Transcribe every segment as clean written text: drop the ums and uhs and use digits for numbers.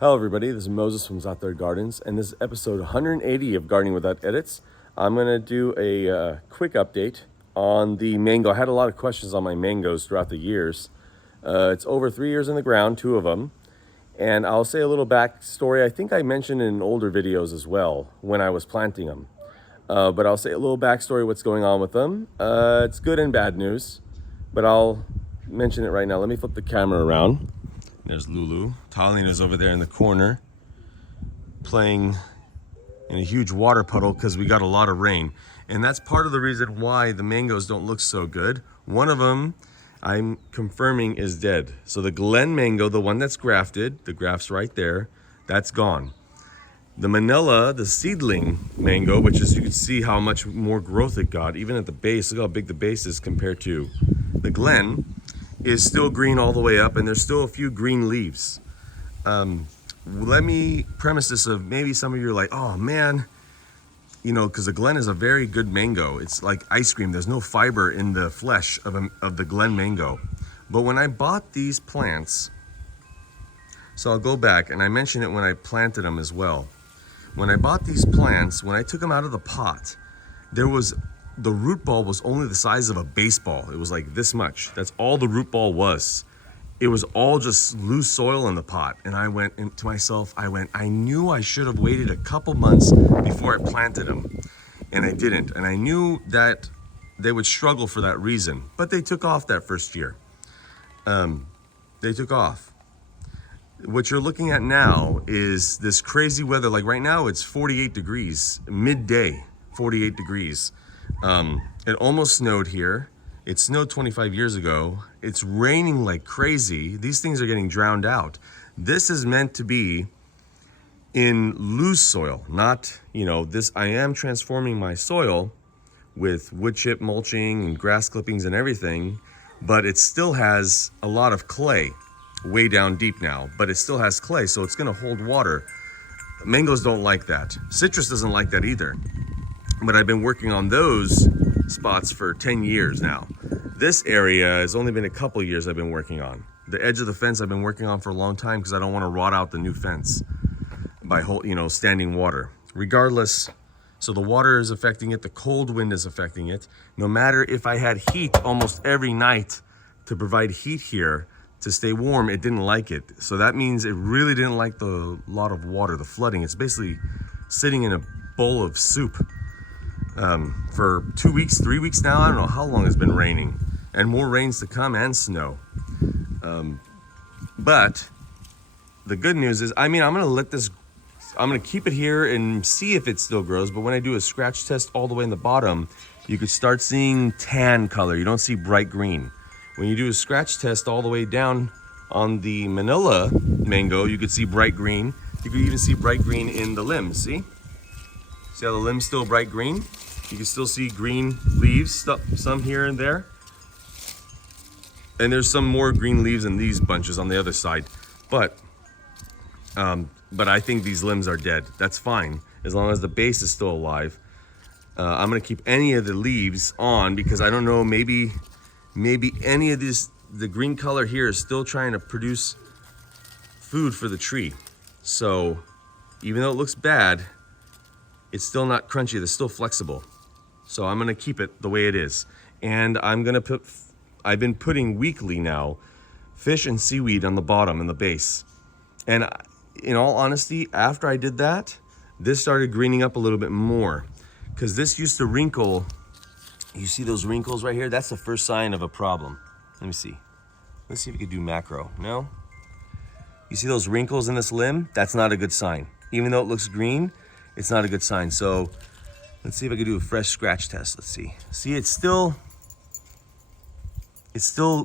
Hello everybody, this is Moses from Out There Gardens, and this is episode 180 of Gardening Without Edits. I'm going to do a quick update on the mango. I had a lot of questions on my mangoes throughout the years. It's over 3 years in the ground, 2 of them, and I'll say a little backstory. I think I mentioned in older videos as well when I was planting them, but I'll say a little backstory what's going on with them. It's good and bad news, but I'll mention it right now. Let me flip the camera around. There's Lulu. Talina's over there in the corner playing in a huge water puddle because we got a lot of rain. And that's part of the reason why the mangoes don't look so good. One of them, I'm confirming, is dead. So the Glen mango, the one that's grafted, the graft's right there, that's gone. The Manila, the seedling mango, which is, you can see how much more growth it got, even at the base. Look how big the base is compared to the Glen, is still green all the way up, and there's still a few green leaves. Let me premise this of maybe some of you are like, oh man, you know, because the Glen is a very good mango. It's like ice cream. There's no fiber in the flesh of the Glen mango. But when I bought these plants, so I'll go back, and I mentioned it when I planted them as well. When I bought these plants, when I took them out of the pot, the root ball was only the size of a baseball. It was like this much. That's all the root ball was. It was all just loose soil in the pot. And I went to myself, I knew I should have waited a couple months before I planted them. And I didn't. And I knew that they would struggle for that reason. But they took off that first year. They took off. What you're looking at now is this crazy weather. Like right now it's 48 degrees, midday, 48 degrees. It almost snowed here. It snowed 25 years ago. It's raining like crazy. These things are getting drowned out. This is meant to be in loose soil, not, you know, this. I am transforming my soil with wood chip mulching and grass clippings and everything, but it still has a lot of clay way down deep now, but it still has clay, so it's going to hold water. Mangoes don't like that. Citrus doesn't like that either. But I've been working on those spots for 10 years now. This area has only been a couple years I've been working on. The edge of the fence I've been working on for a long time because I don't want to rot out the new fence by standing water. Regardless, so the water is affecting it, the cold wind is affecting it. No matter if I had heat almost every night to provide heat here to stay warm, it didn't like it. So that means it really didn't like the lot of water, the flooding. It's basically sitting in a bowl of soup. For 2 weeks, 3 weeks now, I don't know how long it's been raining, and more rains to come and snow. But the good news is, I'm gonna keep it here and see if it still grows, but when I do a scratch test all the way in the bottom, you could start seeing tan color. You don't see bright green. When you do a scratch test all the way down on the Manila mango, you could see bright green. You could even see bright green in the limbs, see? See how the limb's still bright green? You can still see green leaves, some here and there. And there's some more green leaves in these bunches on the other side. But I think these limbs are dead. That's fine, as long as the base is still alive. I'm gonna keep any of the leaves on because I don't know, maybe any of the green color here is still trying to produce food for the tree. So even though it looks bad, it's still not crunchy, it's still flexible. So I'm gonna keep it the way it is. And I've been putting weekly now, fish and seaweed on the bottom and the base. And in all honesty, after I did that, this started greening up a little bit more. Because this used to wrinkle. You see those wrinkles right here? That's the first sign of a problem. Let me see. Let's see if we can do macro. No? You see those wrinkles in this limb? That's not a good sign. Even though it looks green, it's not a good sign. So let's see if I can do a fresh scratch test. Let's see. See, it's still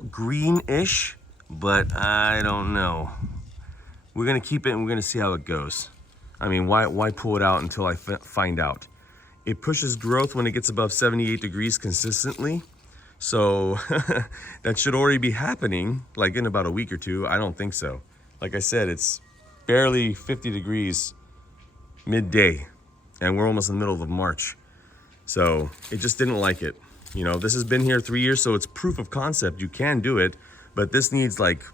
greenish, but I don't know. We're gonna keep it and we're gonna see how it goes. I mean, why pull it out until I find out? It pushes growth when it gets above 78 degrees consistently. So that should already be happening like in about a week or two. I don't think so. Like I said, it's barely 50 degrees midday, and we're almost in the middle of March. So it just didn't like it. You know, this has been here 3 years, so it's proof of concept. You can do it, but this needs like,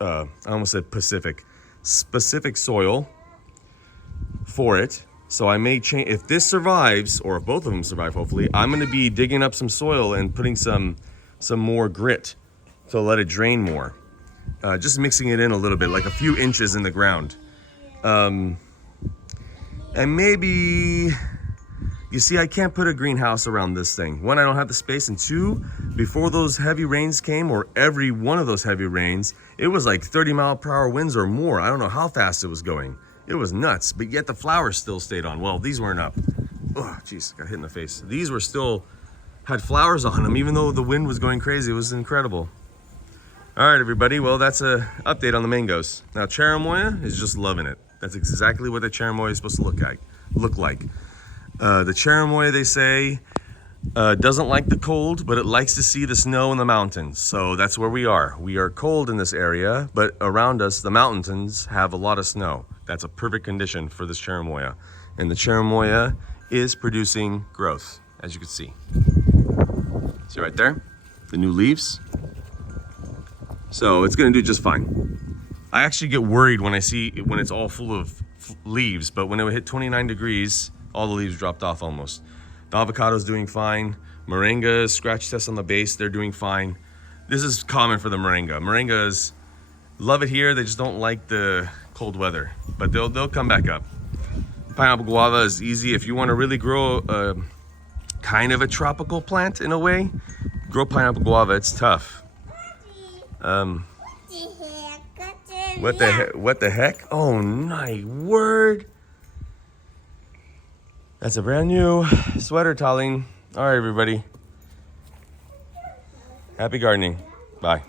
I almost said Pacific, specific soil for it. So I may change, if this survives, or if both of them survive, hopefully, I'm gonna be digging up some soil and putting some more grit to let it drain more. Just mixing it in a little bit, like a few inches in the ground. And maybe, you see, I can't put a greenhouse around this thing. One, I don't have the space, and two, before those heavy rains came, or every one of those heavy rains, it was like 30-mile-per-hour winds or more. I don't know how fast it was going. It was nuts, but yet the flowers still stayed on. Well, these weren't up. Oh, jeez, got hit in the face. These were still, had flowers on them, even though the wind was going crazy. It was incredible. All right, everybody, well, that's an update on the mangoes. Now, cherimoya is just loving it. That's exactly what the cherimoya is supposed to look like. The cherimoya, they say, doesn't like the cold, but it likes to see the snow in the mountains. So that's where we are. We are cold in this area, but around us, the mountains have a lot of snow. That's a perfect condition for this cherimoya. And the cherimoya is producing growth, as you can see. See right there? The new leaves. So it's gonna do just fine. I actually get worried when I see, when it's all full of leaves, but when it hit 29 degrees, all the leaves dropped off almost. The avocado's doing fine. Moringa, scratch test on the base, they're doing fine. This is common for the moringa. Moringas love it here, they just don't like the cold weather, but they'll come back up. Pineapple guava is easy. If you want to really grow a kind of a tropical plant in a way, grow pineapple guava. It's tough. What the heck? Oh my word. That's a brand new sweater, Talene. All right, everybody. Happy gardening. Bye.